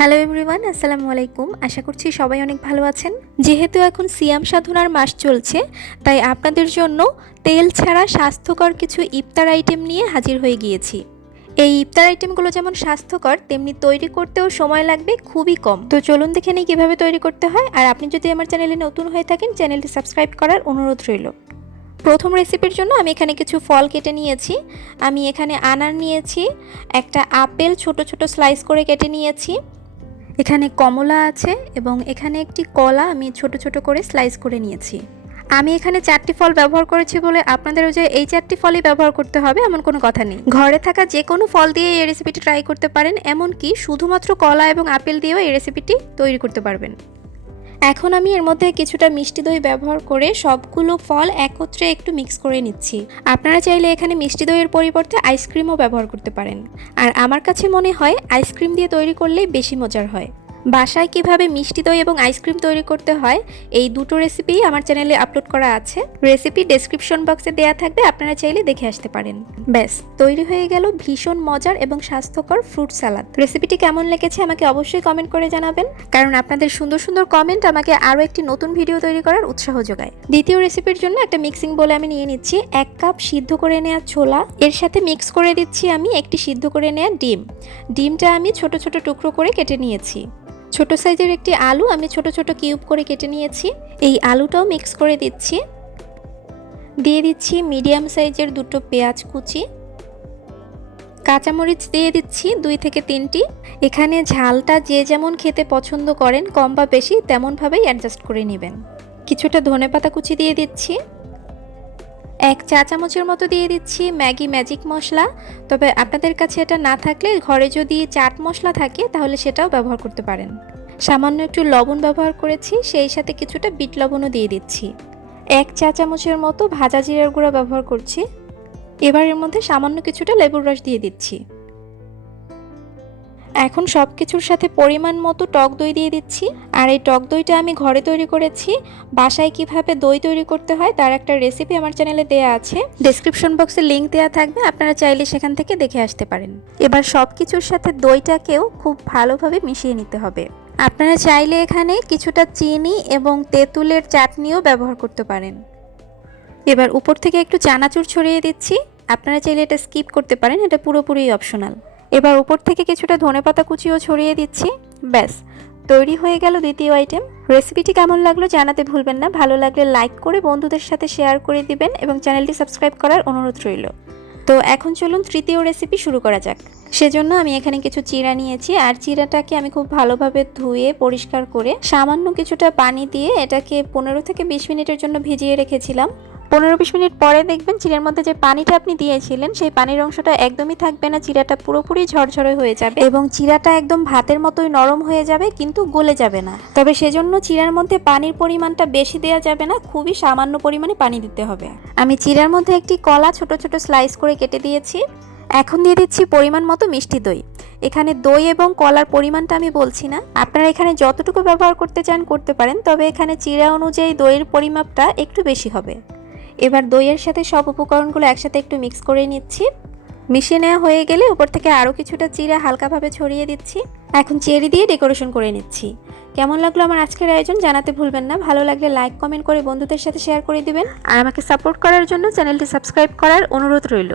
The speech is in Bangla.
হ্যালো এভরিওয়ান, আসসালামু আলাইকুম। আশা করছি সবাই অনেক ভালো আছেন। যেহেতু এখন সিয়াম সাধনার মাস চলছে, তাই আপনাদের জন্য তেল ছাড়া স্বাস্থ্যকর কিছু ইফতার আইটেম নিয়ে হাজির হয়ে গিয়েছি। এই ইফতার আইটেমগুলো যেমন স্বাস্থ্যকর, তেমনি তৈরি করতেও সময় লাগবে খুবই কম। তো চলুন দেখে নিই কীভাবে তৈরি করতে হয়। আর আপনি যদি আমার চ্যানেলে নতুন হয়ে থাকেন, চ্যানেলটি সাবস্ক্রাইব করার অনুরোধ রইল। প্রথম রেসিপির জন্য আমি এখানে কিছু ফল কেটে নিয়েছি। আমি এখানে আনার নিয়েছি, একটা আপেল ছোট ছোট স্লাইস করে কেটে নিয়েছি, এখানে কমলা আছে এবং এখানে একটি কলা আমি ছোট ছোট করে স্লাইস করে নিয়েছি। আমি এখানে 4টি ফল ব্যবহার করেছি বলে আপনাদেরও যে এই 4টি ফলই ব্যবহার করতে হবে এমন কোনো কথা নেই। ঘরে থাকা যে কোনো ফল দিয়ে এই রেসিপিটি ট্রাই করতে পারেন, এমনকি শুধুমাত্র কলা এবং আপেল দিয়েও এই রেসিপিটি তৈরি করতে পারবেন। এখন আমি এর মধ্যে কিছুটা মিষ্টি দই ব্যবহার করে সবগুলো ফল একত্রে একটু মিক্স করে নিচ্ছি। আপনারা চাইলে এখানে মিষ্টি দইয়ের পরিবর্তে আইসক্রিমও ব্যবহার করতে পারেন, আর আমার কাছে মনে হয় আইসক্রিম দিয়ে তৈরি করলেই বেশি মজার হয়। বাসায় কিভাবে মিষ্টি দই এবং আইসক্রিম তৈরি করতে হয় এই দুটো রেসিপি আমার চ্যানেলে আপলোড করা আছে, রেসিপি ডেসক্রিপশন বক্সে দেওয়া থাকবে, আপনারা চাইলে দেখে আসতে পারেন। ব্যাস, তৈরি হয়ে গেল ভীষণ মজার এবং স্বাস্থ্যকর ফ্রুট সালাদ। রেসিপিটি কেমন লেগেছে আমাকে অবশ্যই কমেন্ট করে জানাবেন, কারণ আপনাদের সুন্দর সুন্দর কমেন্ট আমাকে আরও একটি নতুন ভিডিও তৈরি করার উৎসাহ যোগায়। দ্বিতীয় রেসিপির জন্য একটা মিক্সিং বোলে আমি নিয়ে নিচ্ছি 1 কাপ সিদ্ধ করে নেওয়া ছোলা। এর সাথে মিক্স করে দিচ্ছি আমি একটি সিদ্ধ করে নেওয়া ডিম। ডিমটা আমি ছোট ছোট টুকরো করে কেটে নিয়েছি। ছোট সাইজের একটি আলু আমি ছোট ছোট কিউব করে কেটে নিয়েছি, এই আলুটাও মিক্স করে দিচ্ছি। দিয়ে দিচ্ছি মিডিয়াম সাইজের দুটো পেঁয়াজ কুচি, কাঁচামরিচ দিয়ে দিচ্ছি 2 থেকে 3টি। এখানে ঝালটা যে যেমন খেতে পছন্দ করেন, কম বা বেশি তেমনভাবেই অ্যাডজাস্ট করে নেবেন। কিছুটা ধনেপাতা কুচি দিয়ে দিচ্ছি। 1 চা চামচের মতো দিয়ে দিচ্ছি ম্যাগি ম্যাজিক মশলা, তবে আপনাদের কাছে এটা না থাকলে ঘরে যদি চাট মশলা থাকে তাহলে সেটাও ব্যবহার করতে পারেন। সামান্য একটু লবণ ব্যবহার করেছি, সেই সাথে কিছুটা বিট লবণও দিয়ে দিচ্ছি। 1 চা চামচের মতো ভাজা জিরার গুঁড়া ব্যবহার করছি। এবার এর মধ্যে সামান্য কিছুটা লেবুর রস দিয়ে দিচ্ছি। এখন সব কিছুর সাথে পরিমাণ মতো টক দই দিয়ে দিচ্ছি। আর এই টক দইটা আমি ঘরে তৈরি করেছি। বাসায় কিভাবে দই তৈরি করতে হয় তার একটা রেসিপি আমার চ্যানেলে দেয়া আছে, ডেসক্রিপশন বক্সে লিংক দেওয়া থাকবে, আপনারা চাইলে সেখান থেকে দেখে আসতে পারেন। এবার সব কিছুর সাথে দইটাকেও খুব ভালোভাবে মিশিয়ে নিতে হবে। আপনারা চাইলে এখানে কিছুটা চিনি এবং তেঁতুলের চাটনিও ব্যবহার করতে পারেন। এবার উপর থেকে একটু চানাচুর ছড়িয়ে দিচ্ছি, আপনারা চাইলে এটা স্কিপ করতে পারেন, এটা পুরোপুরি অপশনাল। এবার উপর থেকে কিছুটা ধনেপাতা কুচিও ছড়িয়ে দিচ্ছি। ব্যাস, তৈরি হয়ে গেল দ্বিতীয় আইটেম। রেসিপিটি কেমন লাগলো জানাতে ভুলবেন না। ভালো লাগলে লাইক করে বন্ধুদের সাথে শেয়ার করে দিবেন এবং চ্যানেলটি সাবস্ক্রাইব করার অনুরোধ রইল। তো এখন চলুন তৃতীয় রেসিপি শুরু করা যাক। সেজন্য আমি এখানে কিছু চিড়া নিয়েছি, আর চিড়াটাকে আমি খুব ভালোভাবে ধুয়ে পরিষ্কার করে সামান্য কিছুটা পানি দিয়ে এটাকে 15 থেকে 20 মিনিটের জন্য ভিজিয়ে রেখেছিলাম। 15-20 মিনিট পরে দেখবেন চিড়ের মধ্যে যে পানিটা আপনি দিয়েছিলেন সেই পানির অংশটা একদমই থাকবে না, চিড়াটা পুরোপুরি ঝরঝরে হয়ে যাবে এবং চিড়াটা একদম ভাতের মতোই নরম হয়ে যাবে, কিন্তু গলে যাবে না। তবে সেজন্য চিড়ার মধ্যে পানির পরিমাণটা বেশি দেওয়া যাবে না, খুবই সামান্য পরিমাণে পানি দিতে হবে। আমি চিড়ার মধ্যে একটি কলা ছোট ছোট স্লাইস করে কেটে দিয়েছি। এখন দিয়ে দিচ্ছি পরিমাণ মতো মিষ্টি দই। এখানে দই এবং কলার পরিমাণটা আমি বলছি না, আপনারা এখানে যতটুকু ব্যবহার করতে চান করতে পারেন, তবে এখানে চিড়া অনুযায়ী দইয়ের পরিমাপটা একটু বেশি হবে। এবার দইয়ের সাথে সব উপকরণগুলো একসাথে একটু মিক্স করে নিচ্ছি। মিশিয়ে নেওয়া হয়ে গেলে উপর থেকে আরও কিছুটা চিড়া হালকাভাবে ছড়িয়ে দিচ্ছি। এখন চেরি দিয়ে ডেকোরেশন করে নিচ্ছি। কেমন লাগলো আমার আজকের আয়োজন জানাতে ভুলবেন না। ভালো লাগলে লাইক কমেন্ট করে বন্ধুদের সাথে শেয়ার করে দিবেন, আর আমাকে সাপোর্ট করার জন্য চ্যানেলটি সাবস্ক্রাইব করার অনুরোধ রইল।